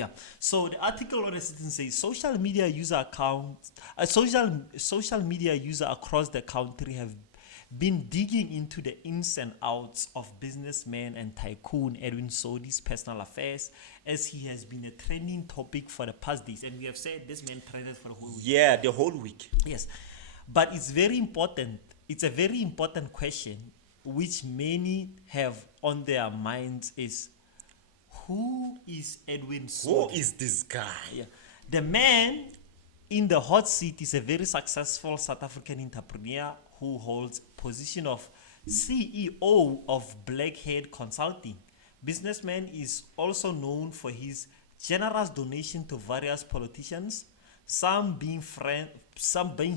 Yeah. So the article on the citizen says social media user across the country have been digging into the ins and outs of businessman and tycoon Edwin Sodi's personal affairs, as he has been a trending topic for the past days. And we have said this man trended for the whole week. Yeah, the whole week. Yes. But it's very important. It's a very important question which many have on their minds is, who is Edwin Who Sodi? is this guy? Yeah. The man in the hot seat is a very successful South African entrepreneur who holds position of CEO of Blackhead Consulting. Businessman is also known for his generous donation to various politicians, some being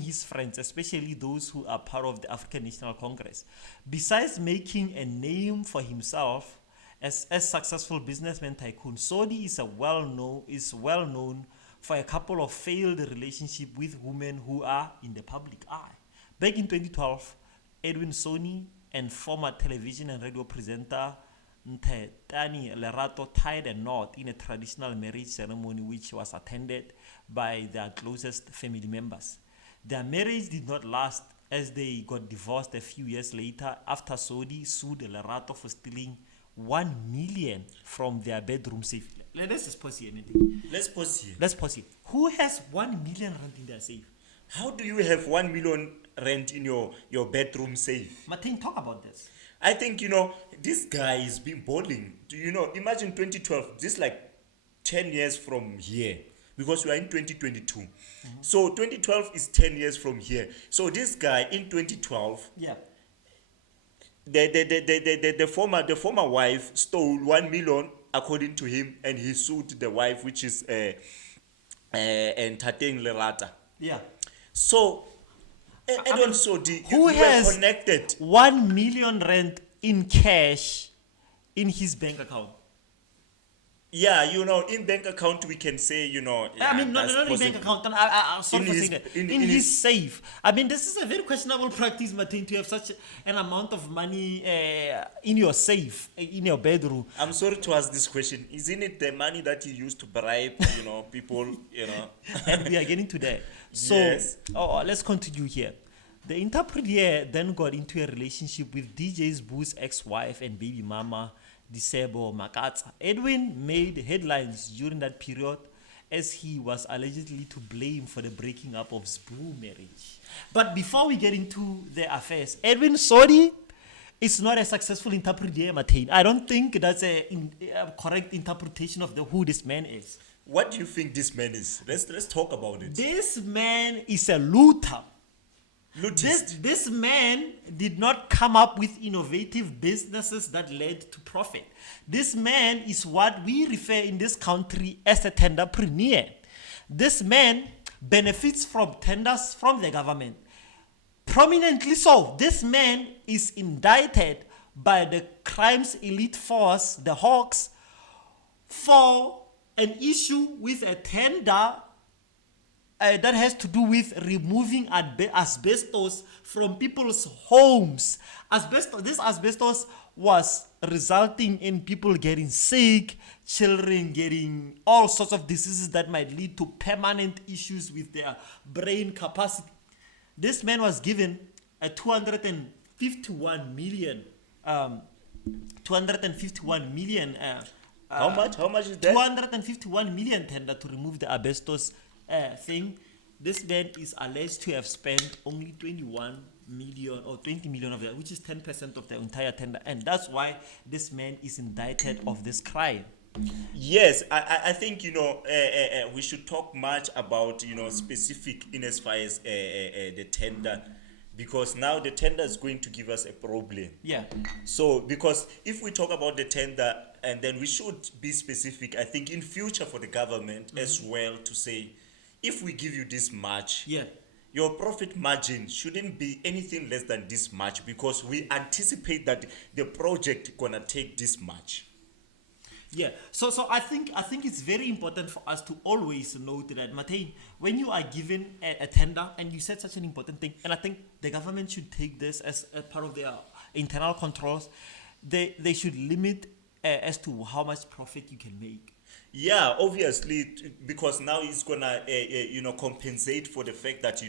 his friends, especially those who are part of the African National Congress. Besides making a name for himself as a successful businessman tycoon, Sodi is well known for a couple of failed relationships with women who are in the public eye. Back in 2012, Edwin Soni and former television and radio presenter Tani Lerato tied a knot in a traditional marriage ceremony which was attended by their closest family members. Their marriage did not last, as they got divorced a few years later after Sodi sued Lerato for stealing 1 million from their bedroom safe. Let's just pause here. Let's pause here. Let's pause here. Who has 1 million rand in their safe? How do you have 1 million rent in your bedroom safe? Martin, talk about this. I think, this guy is been balling. Imagine 2012, this like 10 years from here, because we are in 2022. So 2012 is 10 years from here. So this guy in 2012, Yeah. the former wife stole 1 million according to him, and he sued the wife, which is Ntateng Lerata. Yeah. So Edwin Sodi, Who you were has connected. 1 million rand in cash in his bank account? Yeah, in bank account we can say, I mean, not in bank account. I'm sorry In for his- saying that. in- In in his his- safe. I mean, this is a very questionable practice, Martin, to have such an amount of money in your safe, in your bedroom. I'm sorry to ask this question. Isn't it the money that you used to bribe, people, And we are getting to that. So, Yes. let's continue here. The entrepreneur then got into a relationship with DJ's Boo's ex-wife and baby mama, Disebo Makatsa. Edwin made headlines during that period as he was allegedly to blame for the breaking up of Boo marriage. But before we get into their affairs, Edwin Sodi is not a successful entrepreneur, Martin. I don't think that's a correct interpretation of who this man is. What do you think this man is? Let's talk about it. This man is a looter. Lutist. This man did not come up with innovative businesses that led to profit. This man is what we refer in this country as a tenderpreneur. This man benefits from tenders from the government. Prominently so, this man is indicted by the crimes elite force, the Hawks, for an issue with a tender that has to do with removing asbestos from people's homes. This asbestos was resulting in people getting sick, children getting all sorts of diseases that might lead to permanent issues with their brain capacity. This man was given a 251 million. How much is that? 251 million tender to remove the asbestos thing. This man is alleged to have spent only 21 million or 20 million of that, which is 10% of the entire tender, and that's why this man is indicted of this crime. Yes, I think we should talk much about specific in as far as the tender, because now the tender is going to give us a problem. Yeah. So because if we talk about the tender, and then we should be specific, I think in future for the government as well, to say, if we give you this much, Yeah. your profit margin shouldn't be anything less than this much, because we anticipate that the project gonna take this much. Yeah, so I think it's very important for us to always note that, Martin, when you are given a tender, and you said such an important thing, and I think the government should take this as a part of their internal controls. They should limit as to how much profit you can make. Yeah, obviously, because now it's gonna, compensate for the fact that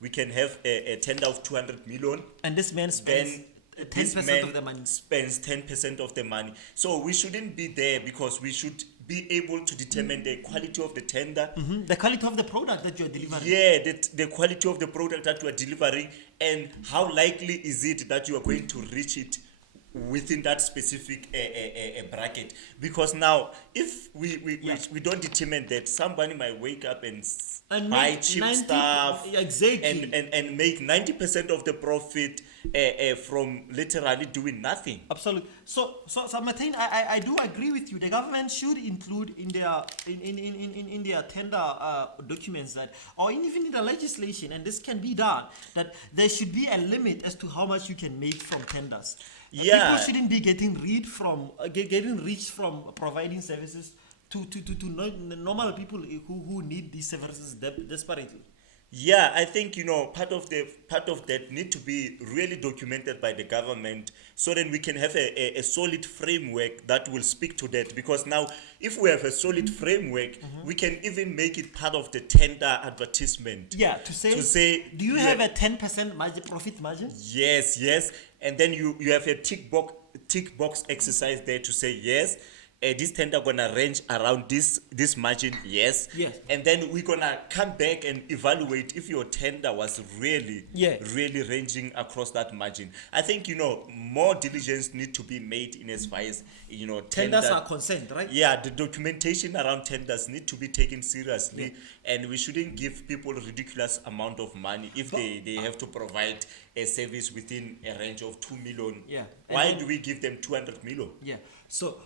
we can have a tender of 200 million. And this man spends Then 10% this man of the money. spends 10% of the money. So we shouldn't be there because we should be able to determine the quality of the tender. The quality of the product that you're delivering. Yeah, the quality of the product that you are delivering, and how likely is it that you are going to reach it within that specific bracket. Because now if we don't determine that, somebody might wake up and And buy make cheap 90 stuff exactly. and make 90% of the profit from literally doing nothing. Absolutely. So Martin, I do agree with you. The government should include in their in their tender documents that, or even in the legislation, and this can be done, that there should be a limit as to how much you can make from tenders. Yeah. People shouldn't be getting getting rich from providing services to normal people who need these services desperately. Yeah, I think part of that need to be really documented by the government, so then we can have a solid framework that will speak to that. Because now, if we have a solid framework, we can even make it part of the tender advertisement. Yeah, to say, do you have a 10% margin, profit margin? Yes, yes, and then you have a tick box exercise there to say yes. This tender gonna range around this margin, yes. Yes. And then we're gonna come back and evaluate if your tender was really ranging across that margin. I think more diligence need to be made in as far as Tenders are concerned, right? Yeah, the documentation around tenders need to be taken seriously, and we shouldn't give people ridiculous amount of money if they have to provide a service within a range of 2 million. Yeah. Why do we give them 200 million? Yeah. So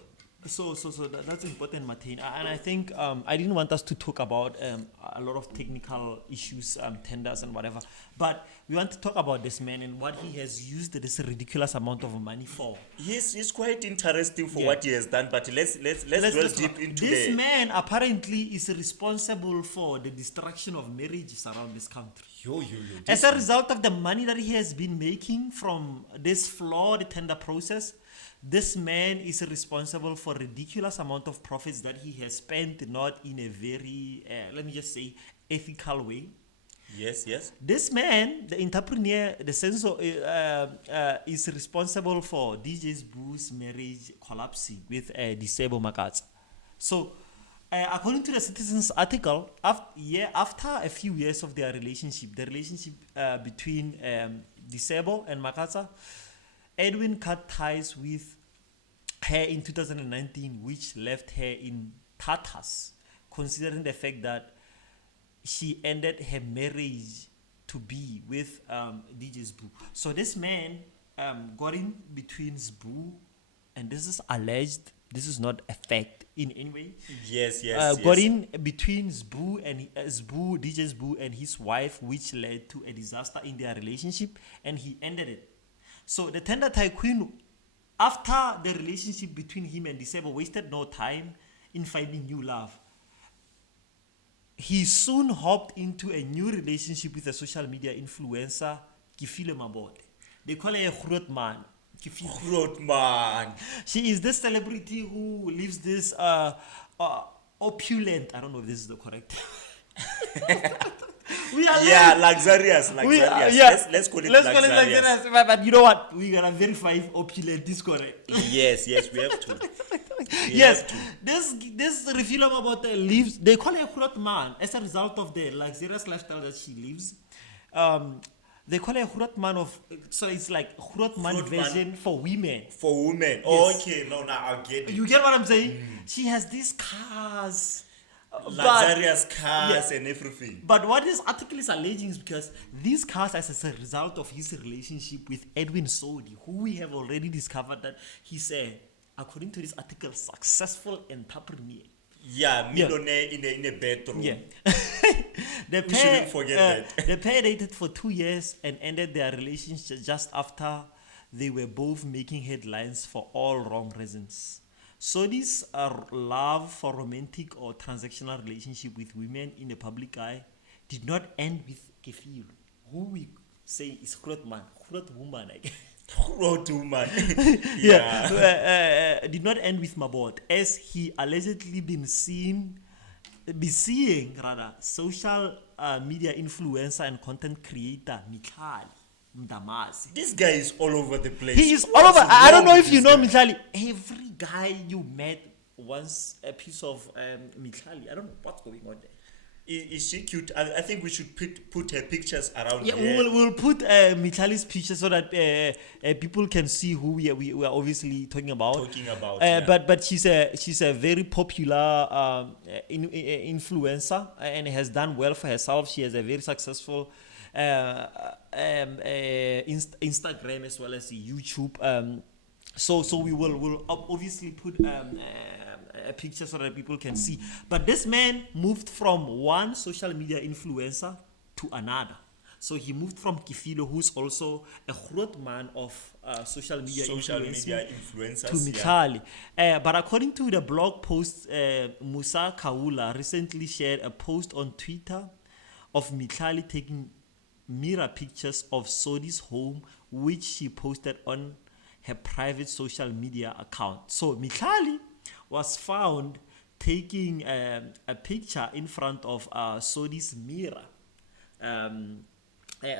that's important, Martin. And I think I didn't want us to talk about a lot of technical issues, tenders and whatever, but we want to talk about this man and what he has used this ridiculous amount of money for. He's quite interesting for what he has done, but let's dwell deep into this man apparently is responsible for the destruction of marriages around this country. As a result of the money that he has been making from this flawed tender process, this man is responsible for ridiculous amount of profits that he has spent not in a very, let me just say, ethical way. Yes. This man, the entrepreneur, the sensor, is responsible for DJ's Boo's marriage collapsing with disabled Makats. So, according to the Citizen's article, after a few years of their relationship, the relationship between Disebo and Makata, Edwin cut ties with her in 2019, which left her in tatters, considering the fact that she ended her marriage to be with DJ Zbu. So this man got in between Zbu, and this is alleged, this is not a fact in any way. Yes. Got in between Zbu and DJ Zbu and his wife, which led to a disaster in their relationship, and he ended it. So the tender tycoon, after the relationship between him and Disebo, wasted no time in finding new love. He soon hopped into a new relationship with a social media influencer, Kifile Mabode. They call her a Grootman. Grootman. She is this celebrity who lives this opulent, I don't know if this is the correct luxurious. Let's call it luxurious. But you know what? We're gonna verify if opulent is correct. Yes, we have to. This film about lives. They call her a Groot man as a result of the luxurious lifestyle that she lives. They call her a Groot man of. So it's like Groot man version for women. For women. Yes. Oh, okay. No, now I get it. You get what I'm saying? She has these cars. Luxurious cars and everything. But what this article is alleging is because these cars are as a result of his relationship with Edwin Sodi, who we have already discovered that he's according to this article, successful entrepreneur. Yeah, millionaire in a bedroom. Yeah. We shouldn't forget that. The pair dated for 2 years and ended their relationship just after they were both making headlines for all wrong reasons. Sodi's love for romantic or transactional relationship with women in the public eye did not end with Kefir, who we say is Groot man, Groot woman, I guess. Man. Did not end with Mabot, as he allegedly seeing rather social media influencer and content creator Mikhali Mdamasi. This guy is all over the place. He is all What's over. I don't know wrong if you with know this guy? Mikhali. Every guy you met wants a piece of Mikhali. I don't know what's going on there. Is she cute? I think we should put her pictures around Yeah, here. we'll put Mikhali's picture so that people can see who we are obviously talking about. But she's a very popular influencer and has done well for herself. She has a very successful Instagram as well as YouTube. So we'll obviously put a picture so that people can see. But this man moved from one social media influencer to another. So he moved from Kifilo, who's also a groot man of social media influencers, to Mikhali. But according to the blog post, Musa Kaula recently shared a post on Twitter of Mikhali taking mirror pictures of Sodi's home, which she posted on her private social media account. So Mikhali was found taking a picture in front of Sodi's mirror.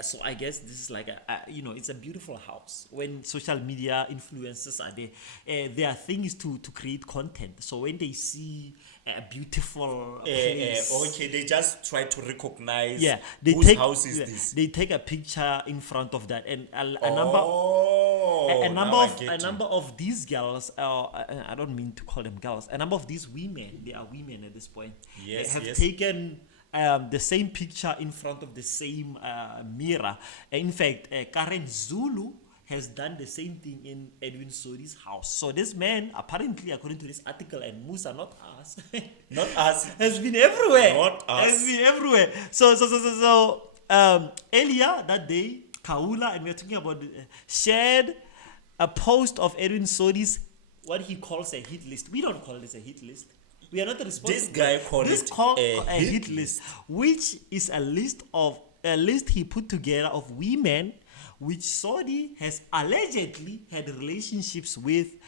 So I guess this is like it's a beautiful house. When social media influencers are there, their thing is to create content. So when they see a beautiful place, okay, they just try to recognize whose house is this. They take a picture in front of that, and a number of these girls, I don't mean to call them girls, a number of these women, they are women at this point, have taken the same picture in front of the same mirror. In fact, Karen Zulu has done the same thing in Edwin Sodi's house. So this man, apparently, according to this article, and Musa, not us, not us, has been everywhere. Not us. Has been everywhere. So earlier that day, Kaula, and we are talking about, shared a post of Edwin Sodi's, what he calls a hit list. We don't call this a hit list. We are not responsible. This guy called it a hit list, which is a list he put together of women which Sodi has allegedly had relationships with.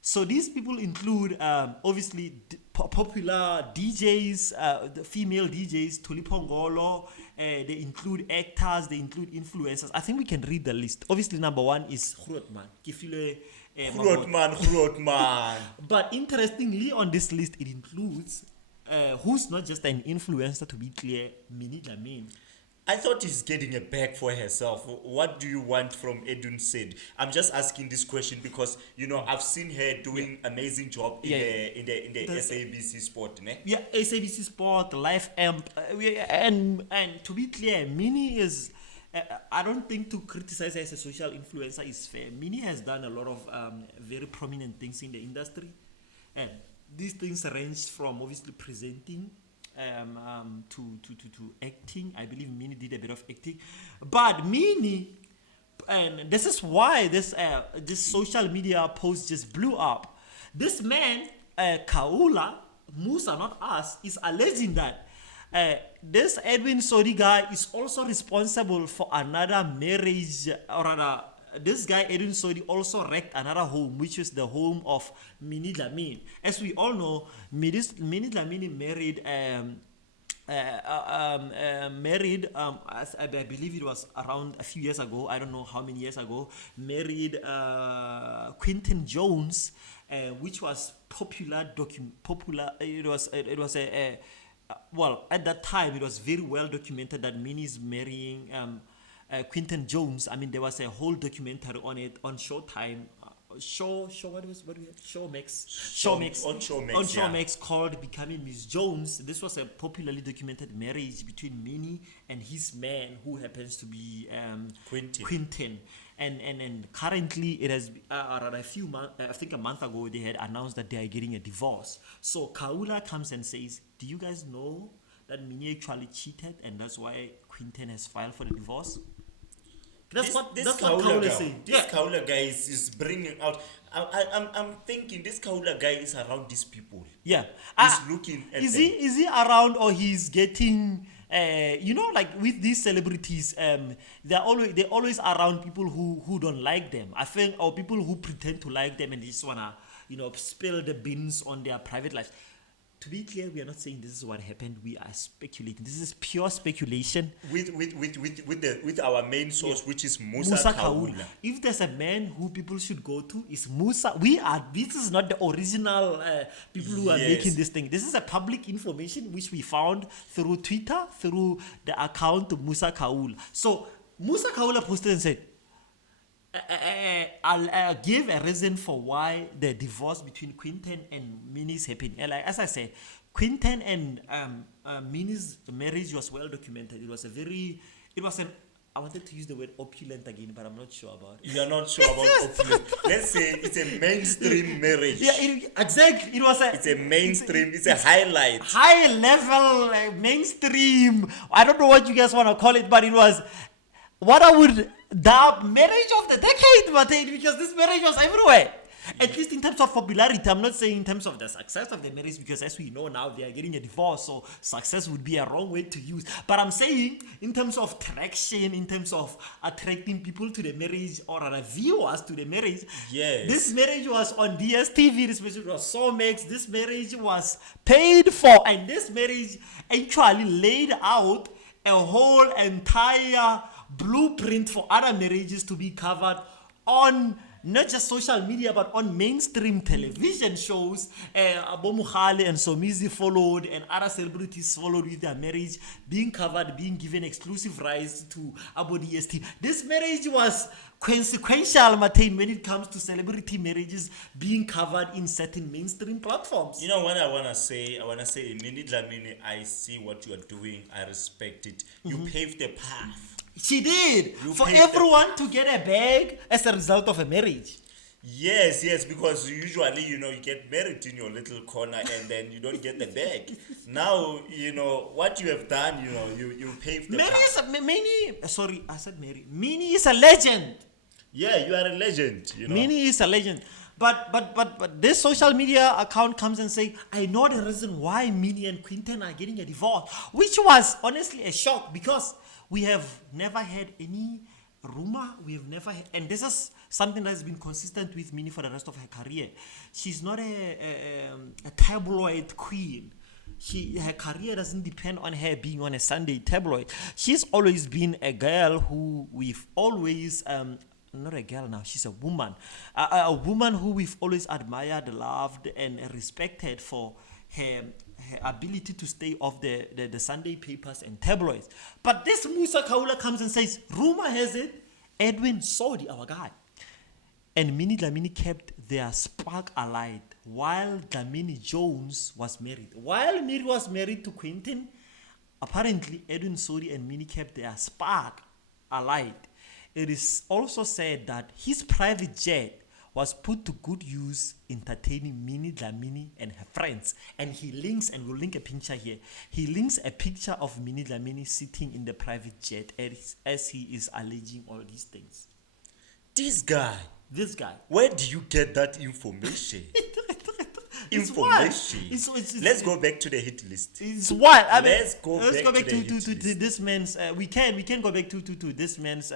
So these people include obviously popular DJs, the female DJs, Tuli Pongolo. They include actors, they include influencers. I think we can read the list. Obviously, number one is Grootman. Grootman. But interestingly, on this list, it includes who's not just an influencer, to be clear, Minnie Marriage. I thought he's getting a bag for herself. What do you want from Edwin said? I'm just asking this question because I've seen her doing amazing job in the SABC Sport, ne? Yeah, SABC Sport, Life Amp, and to be clear, Minnie is. I don't think to criticize her as a social influencer is fair. Minnie has done a lot of very prominent things in the industry, and these things range from obviously presenting to acting. I believe Minnie did a bit of acting, but Minnie, and this is why this social media post just blew up. This man, Kaula Musa, not us, is alleging that this Edwin Sodi guy is also responsible for another marriage, or rather, this guy Edwin Sodi also wrecked another home, which is the home of Minnie Marriage. As we all know, Minnie Marriage married I believe it was around a few years ago. I don't know how many years ago. Married Quinton Jones, which was popular. It was a well, at that time, it was very well documented that Minnie is marrying Quinton Jones. I mean, there was a whole documentary on it on Showtime. Showmax called Becoming Miss Jones. This was a popularly documented marriage between Minnie and his man, who happens to be Quinton. And currently it has around a few months, I think a month ago, they had announced that they are getting a divorce. So Kaula comes and says, do you guys know that Minnie actually cheated, and that's why Quinton has filed for the divorce? That's what Kaula is saying. This Kaula guy is bringing out. I'm thinking this Kaula guy is around these people. Yeah, He's looking at is he around, or he's getting You know, like with these celebrities, they're always around people who don't like them. I think, or people who pretend to like them and they just wanna, you know, spill the beans on their private lives. To be clear, we are not saying this is what happened. We are speculating. This is pure speculation. With our main source, which is Musa Musa Kaula. Kaula. If there's a man who people should go to, is Musa. This is not the original people who are making this thing. This is a public information which we found through Twitter, through the account of Musa Kaula. So Musa Kaula posted and said, I'll give a reason for why the divorce between Quinten and Minnie is happening. And like, as I said, Quinten and Minnie's marriage was well documented. It was I wanted to use the word opulent again, but I'm not sure about it. You're not sure about opulent. Let's say it's a mainstream marriage. Yeah, exactly. It's a mainstream. It's a highlight. High level, mainstream. I don't know what you guys want to call it, but it was what I would dub marriage of the decade, but because this marriage was everywhere. At least in terms of popularity. I'm not saying in terms of the success of the marriage, because as we know now, they are getting a divorce, so success would be a wrong word to use. But I'm saying in terms of traction, in terms of attracting people to the marriage, or other viewers to the marriage. Yes. This marriage was on DSTV, this marriage was Somex, this marriage was paid for, and this marriage actually laid out a whole entire blueprint for other marriages to be covered on not just social media, but on mainstream television shows. Abo Mukhale and Somizi followed, and other celebrities followed with their marriage being covered, being given exclusive rights to Abo DST. This marriage was consequential, Martin, when it comes to celebrity marriages being covered in certain mainstream platforms. You know what I wanna say, Minnie Dlamini, I see what you are doing. I respect it. You paved the path. She did. For everyone to get a bag as a result of a marriage. Yes, because usually, you get married in your little corner and then you don't get the bag. Now, what you have done, you paved the path. Minnie is a legend. Yeah, you are a legend, Minnie is a legend. But this social media account comes and say, I know the reason why Minnie and Quinten are getting a divorce, which was honestly a shock, because we have never had any rumor. We have never had, and this is something that has been consistent with Minnie for the rest of her career. She's not a tabloid queen. Her career doesn't depend on her being on a Sunday tabloid. She's always been a girl who we've always not a girl now, she's a woman. A woman who we've always admired, loved, and respected for her ability to stay off the Sunday papers and tabloids. But this Musa Kaula comes and says, rumor has it, Edwin Sodi, our guy, and Minnie Dlamini kept their spark alight while Dlamini Jones was married. While Minnie was married to Quinten, apparently Edwin Sodi and Minnie kept their spark alight. It is also said that his private jet was put to good use entertaining Minnie Dlamini and her friends. And he links, and we'll link a picture here, he links a picture of Minnie Dlamini sitting in the private jet as he is alleging all these things. This guy. Where do you get that information? Let's go back to the hit list. It's what? Let's go back to this man's. We can go back to this man's.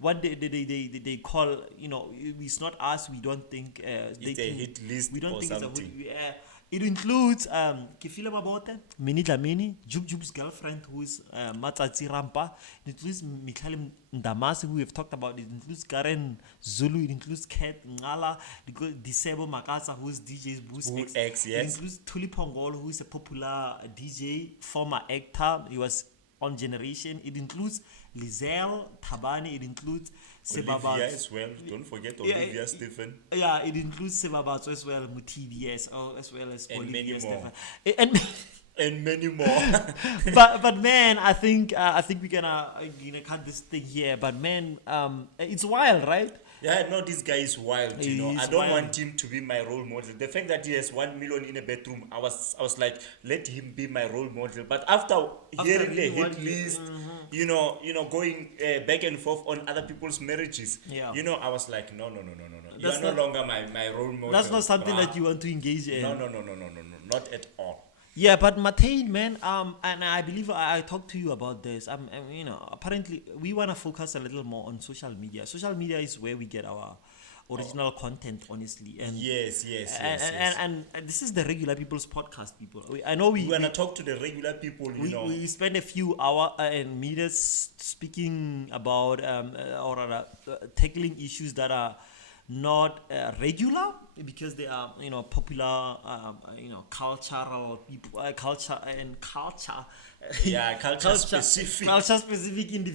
What they call, it's not us. We don't think it's a hit list. We don't or think something. it's a. It includes Kifile Mabote, Minnie Dlamini, Jub's girlfriend, who is Matsatsi Rampa. It includes Mikhali Ndamasi, who we have talked about. It includes Karen Zulu. It includes Kat Ngala. It includes Disebo Makasa, who is DJ's Boost X. Yes. It includes Tuli Pongol, who is a popular DJ, former actor. He was on Generation. It includes Lizelle Tabani. It includes Olivia as well. Don't forget Olivia Stephen. Yeah, it includes Sebabatso as well, Mutibi, as well as and Olivia many Stephen. more. And many more. but man, I think we're gonna cut this thing here. But man, it's wild, right? Yeah, no, this guy is wild. He's I don't wild. want him to be my role model. The fact that he has 1 million in a bedroom, I was like, let him be my role model. But after hearing the hit list, going back and forth on other people's marriages, I was like, no. You are no longer my role model. That's not something that you want to engage in. No, not at all. Yeah, but Matane, man, and I believe I talked to you about this. Apparently we want to focus a little more on social media. Social media is where we get our original content, honestly. And Yes, yes, and, yes, and, yes. and this is the regular people's podcast, people. I know We're gonna talk to the regular people, we spend a few hours and minutes speaking about or tackling issues that are not regular because they are popular cultural people culture yeah, culture specific. culture specific individuals